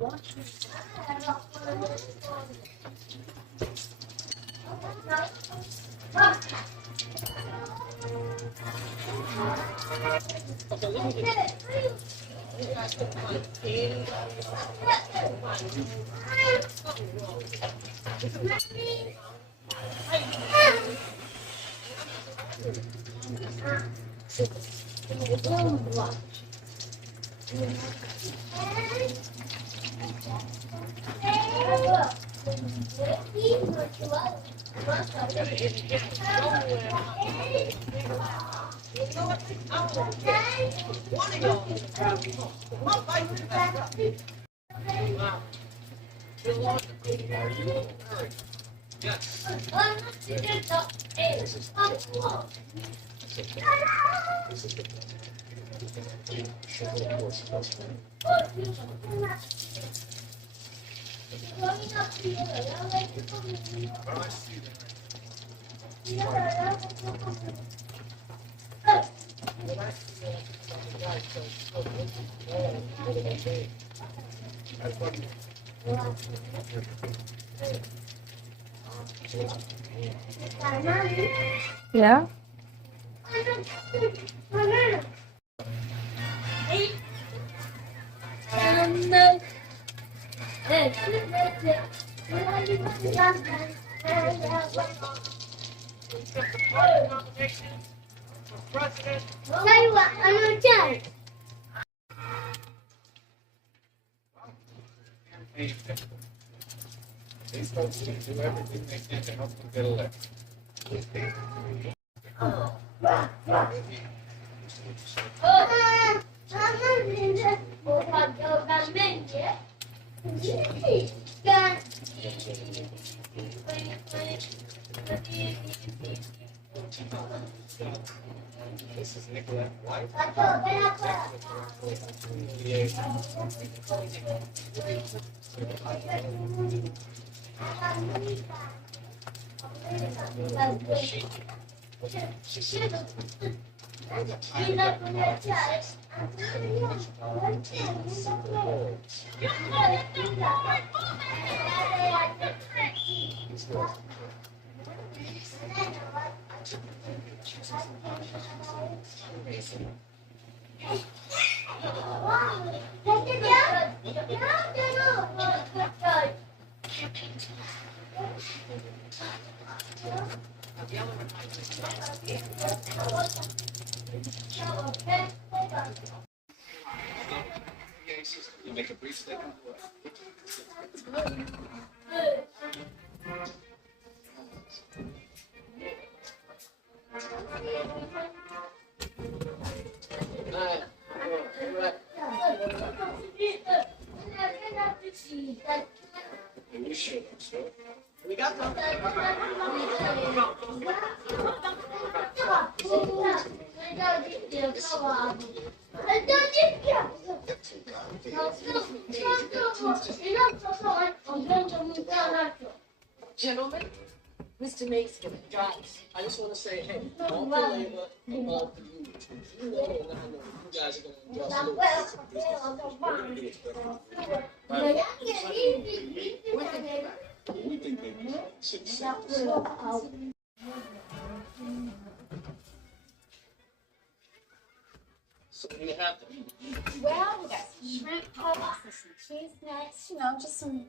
Yeah. These folks do everything they can to help them get elected. This is Nicolette White. You make a brief statement. You should, sir. We got some. Gentlemen, Mr. Mason, guys, I just want to say, hey, all the labor, all the you. You know, and I know you guys are going to enjoy some We think they should say. So you have to. Well, we got some shrimp pops and some cheese snacks, you know, just some